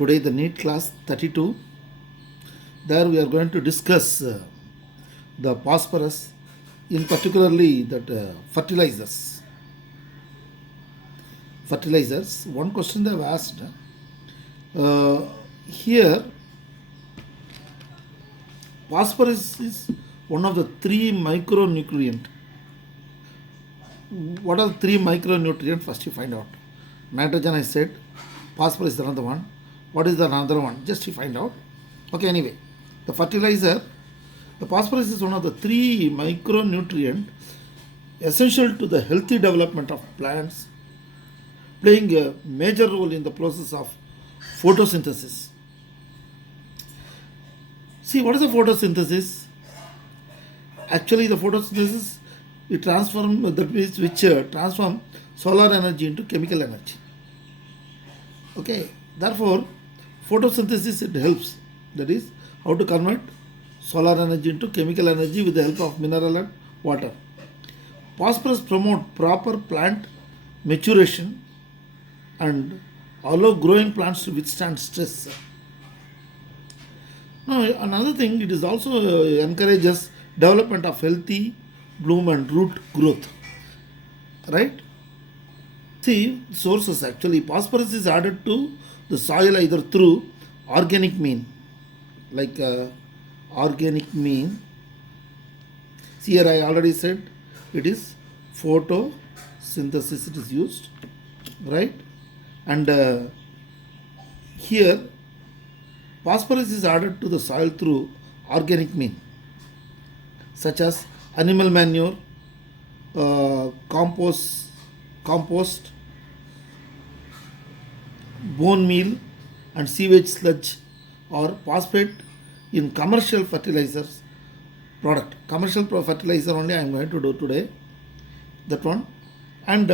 Today the NEET class 32. There we are going to discuss the phosphorus, in particularly that fertilizers. Fertilizers. One question they have asked here. Phosphorus is one of the three micronutrient. What are the three micronutrient? First you find out. Nitrogen I said. Phosphorus is another one. What is the another one? Just you find out. Okay, anyway. The fertilizer, the phosphorus is one of the three micronutrient essential to the healthy development of plants, playing a major role in the process of photosynthesis. See, what is the photosynthesis? Actually, the photosynthesis it transform that means which transform solar energy into chemical energy. Okay, therefore, photosynthesis it helps. That is how to convert solar energy into chemical energy with the help of mineral and water. Phosphorus promote proper plant maturation and allow growing plants to withstand stress. Now, another thing, it is also encourages development of healthy bloom and root growth. Right? See, sources actually, phosphorus is added to the soil either through organic mean, like organic mean. See here, I already said it is photosynthesis. It is used, right? And here, phosphorus is added to the soil through organic mean, such as animal manure, compost, bone meal, and sewage sludge, or phosphate in commercial fertilizers product. Commercial fertilizer only I am going to do today. That one. And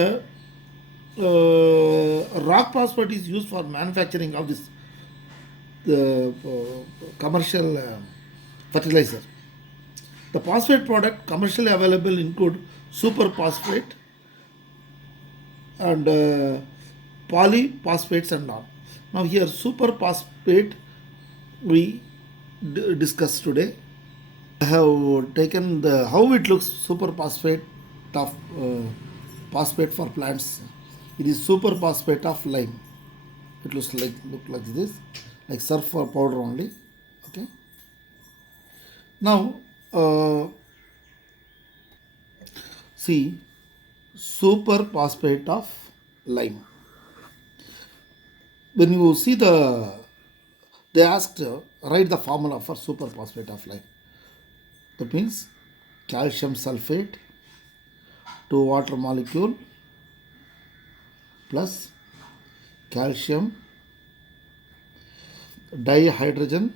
rock phosphate is used for manufacturing of this commercial fertilizer. The phosphate product commercially available include superphosphate and polyphosphates and all. Now here superphosphate we discuss today. I have taken the how it looks superphosphate of phosphate for plants. It is superphosphate of lime. It looks like this, like surf powder only. Okay. Now see superphosphate of lime. When you see they asked write the formula for superphosphate of lime. That means calcium sulfate to water molecule plus calcium dihydrogen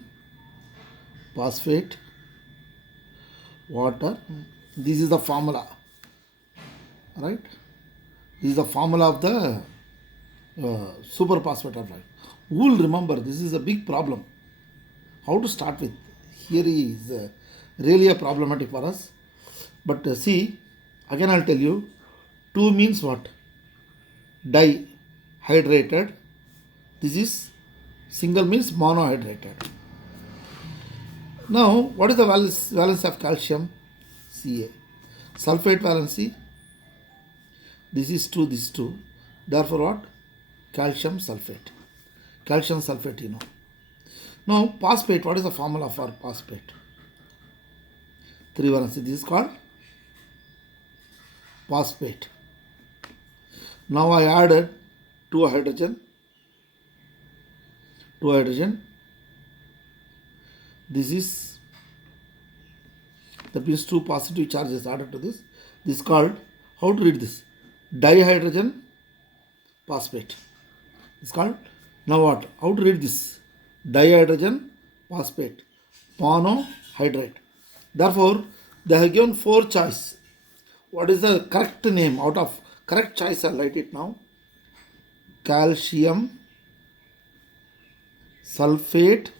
phosphate water. This is the formula, right? This is the formula of the superphosphate of lime. Who will remember? This is a big problem. How to start with? Here is really a problematic for us. But see, again I'll tell you, 2 means what? Dihydrated. This is single means monohydrated. Now, what is the valence of calcium? Ca. Sulfate valency. This is 2, this is 2. Therefore what? Calcium sulfate. Calcium sulfate, you know. Now, phosphate, what is the formula for phosphate? 3 valency. This is called phosphate. Now I added 2 hydrogen. This is, that means 2 positive charges added to this. This is called, how to read this? Dihydrogen phosphate. It's called, now what? How to read this? Dihydrogen phosphate. Monohydrate. Therefore, they have given 4 choice. What is the correct name? Out of correct choice, I'll write it now. Calcium sulfate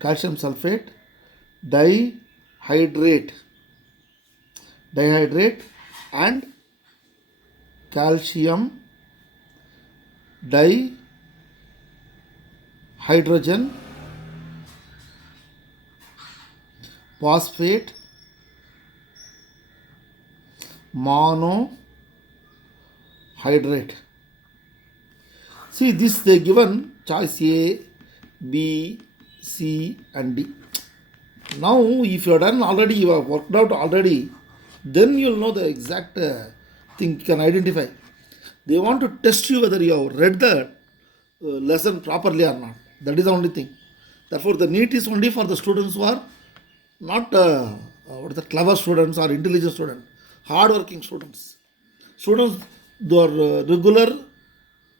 calcium sulfate dihydrate and calcium dihydrogen phosphate monohydrate. See, this they given choice A, B, C, and D. Now, if you have done already, you have worked out already, then you'll know the exact thing you can identify. They want to test you whether you have read the lesson properly or not. That is the only thing. Therefore, the NEET is only for the students who are not what is the clever students or intelligent students, hard-working students. Students who are regular,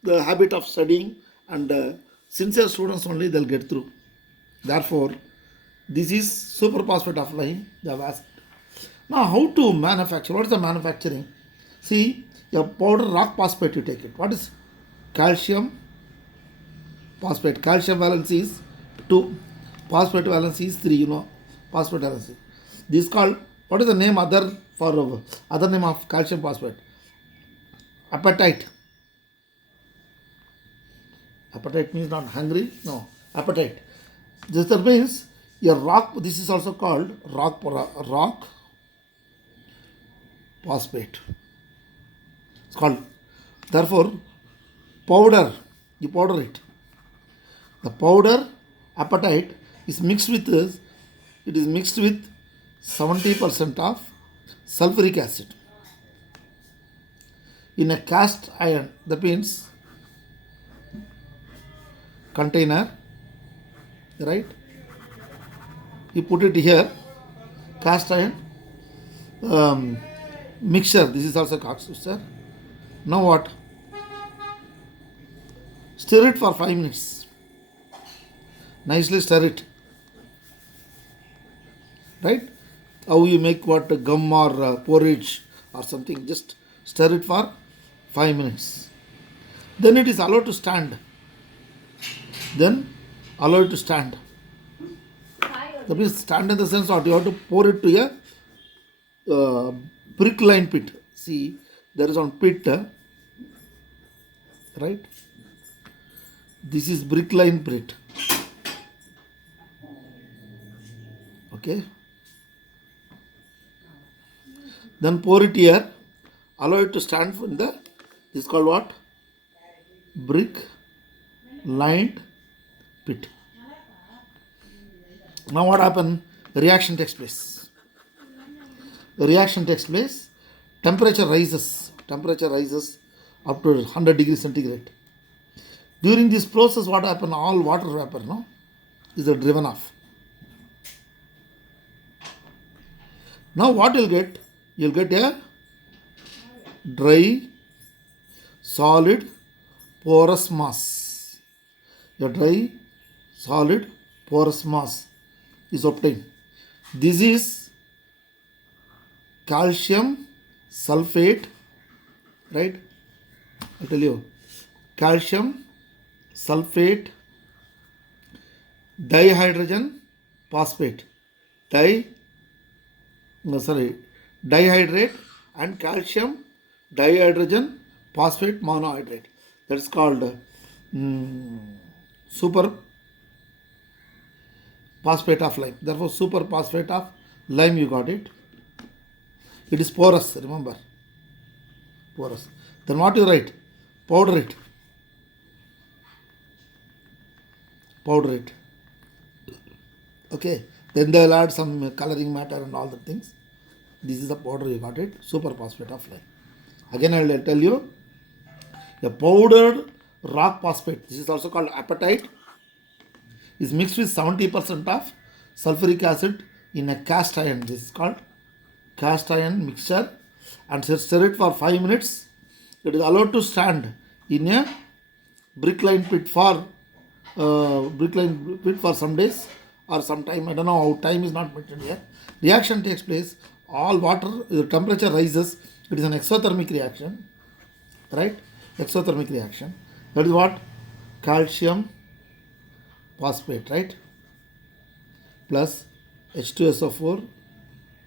the habit of studying, and sincere students only they'll get through. Therefore, this is superphosphate of lime. They have asked. Now, how to manufacture? What is the manufacturing? See, a powder rock phosphate you take it. What is calcium phosphate? Calcium valence is 2. Phosphate valence is 3. You know, phosphate valence. This is called, what is the name other name of calcium phosphate? Apatite. Appetite means not hungry. No, appetite. This means a rock. This is also called rock phosphate. It's called. Therefore, powder. You powder it. The powder apatite is mixed with this. It is mixed with 70% of sulfuric acid in a cast iron. That means container, right? You put it here, cast iron mixture. This is also cast mixture. Now what? Stir it for 5 minutes. Nicely stir it. Right? How you make what, gum or porridge or something? Just stir it for 5 minutes. Then it is allowed to stand. That means stand in the sense that you have to pour it to a brick line pit. See, there is one pit, right? This is brick line pit. Okay. Then pour it here. Allow it to stand in the, this is called what? Brick lined pit. Now what happened? Reaction takes place. Temperature rises up to 100 degrees centigrade. During this process, what happened? All water vapor, no, is driven off. Now what you'll get? You'll get a dry, solid, porous mass. A dry, solid, porous mass is obtained. This is calcium sulfate, right? I'll tell you. Calcium sulfate dihydrogen phosphate. Dihydrate and calcium dihydrogen phosphate monohydrate. That's called super phosphate of lime. Therefore, super phosphate of lime, you got it. It is porous, remember. Porous. Then what you write? Powder it. Okay. Then they'll add some coloring matter and all the things. This is the powder, you got it. Super phosphate of lime. Again, I will tell you. A powdered rock phosphate, this is also called apatite, is mixed with 70% of sulfuric acid in a cast iron. This is called cast iron mixture, and stir it for 5 minutes. It is allowed to stand in a brick line pit for some days or some time. I don't know how time is not mentioned here. Reaction takes place. All water, the temperature rises. It is an exothermic reaction, right? Exothermic reaction. That is what? Calcium phosphate, right? Plus H2SO4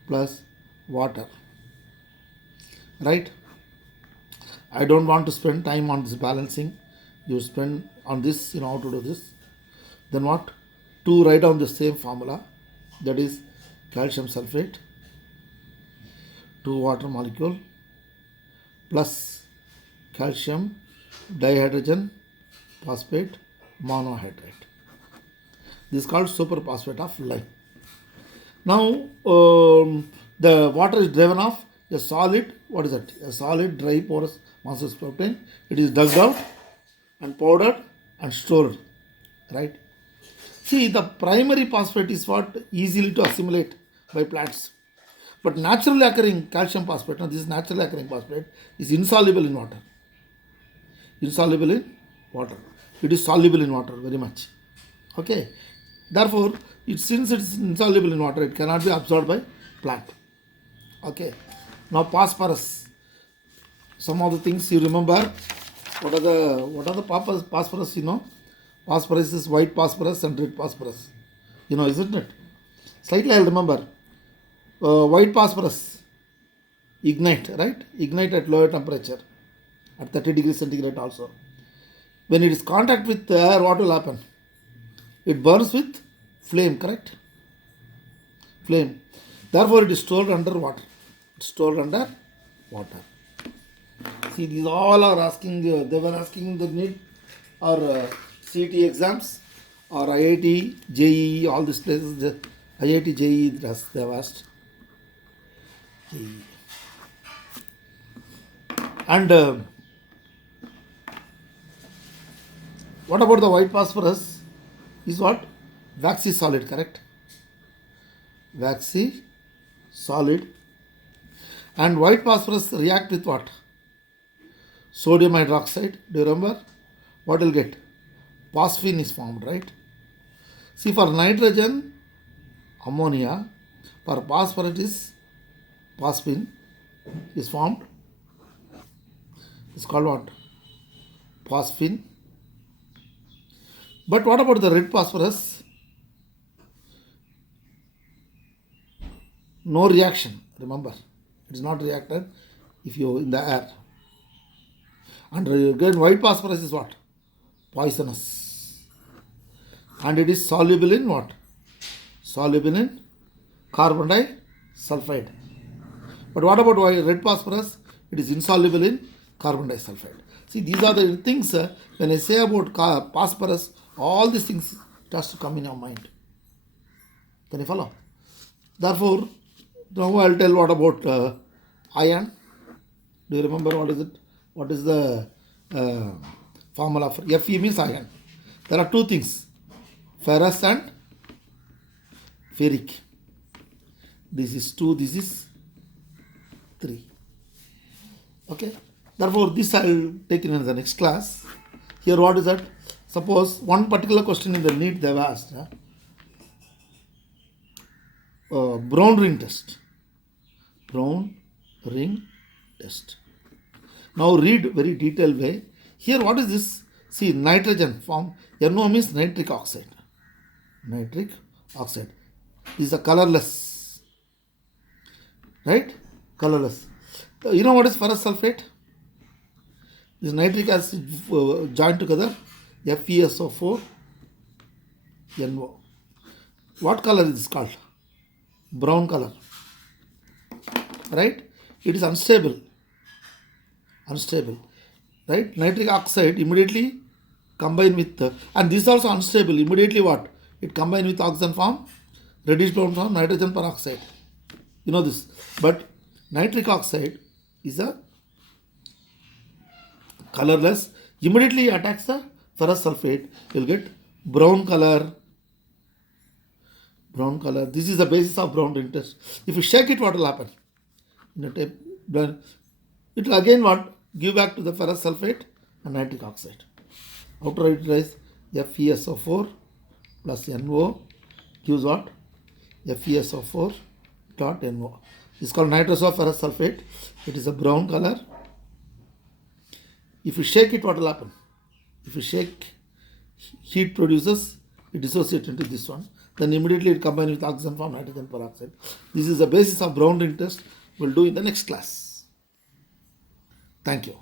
plus water, right? I don't want to spend time on this balancing. You spend on this, you know how to do this. Then what? To write down the same formula, that is calcium sulfate, 2 water molecule plus calcium dihydrogen phosphate monohydrate. This is called superphosphate of lime. Now the water is driven off a solid, what is that? A solid dry porous monstrous protein. It is dug out and powdered and stored, right? See, the primary phosphate is what easily to assimilate by plants. But naturally occurring calcium phosphate, now this is naturally occurring phosphate, is insoluble in water. Insoluble in water. It is soluble in water very much. Okay. Therefore, since it is insoluble in water, it cannot be absorbed by plant. Okay. Now phosphorus. Some of the things you remember. What are the phosphorus? You know, phosphorus is white phosphorus and red phosphorus. You know, isn't it? Slightly I'll remember. White phosphorus ignite, right? Ignite at lower temperature, at 30 degrees centigrade also. When it is contact with air, what will happen? It burns with flame, correct? Flame. Therefore, it is stored under water. It's stored under water. See, these all are asking, they were asking the NEET or CET exams or IIT, JEE, all these places, IIT, JEE, they have asked. JEE. And what about the white phosphorus? Is what? Waxy solid, correct? Waxy solid. And white phosphorus react with what? Sodium hydroxide. Do you remember? What will get? Phosphine is formed, right? See, for nitrogen, ammonia. For phosphorus is phosphine is formed. It's called what? Phosphine. But what about the red phosphorus? No reaction. Remember, it is not reacted if you in the air. And again, white phosphorus is what? Poisonous. And it is soluble in what? Soluble in carbon disulfide. But what about red phosphorus? It is insoluble in carbon disulfide. See, these are the things when I say about phosphorus, all these things just to come in your mind. Can you follow? Therefore, now I'll tell what about iron. Do you remember what is it? What is the formula for Fe means iron. There are two things, ferrous and ferric. This is 2, this is 3. Okay. Therefore, this I will take in the next class. Here, what is that? Suppose one particular question in the NEET they have asked. Brown ring test. Brown ring test. Now read very detailed way. Here, what is this? See, nitrogen form. NO means nitric oxide. Nitric oxide. This is a colorless. Right? Colorless. You know what is ferrous sulfate? This nitric acid joined together, FeSO4, NO. What color is this called? Brown color. Right? It is unstable. Unstable. Right? Nitric oxide immediately combine with, and this is also unstable. Immediately what? It combine with oxygen form, reddish brown form, nitrogen peroxide. You know this. But nitric oxide is a colorless. Immediately attacks the ferrous sulfate. You will get brown color. Brown color. This is the basis of brown ring test. If you shake it, what will happen? In a tape, it will again what? Give back to the ferrous sulfate and nitric oxide. How to write it is FeSO4 plus NO gives what? FeSO4 dot NO. This is called nitrosoferrous sulfate. It is a brown color. If you shake it, what will happen? If you shake, heat produces, it dissociates into this one. Then immediately it combines with oxygen form nitrogen peroxide. This is the basis of brown ring test. We'll do in the next class. Thank you.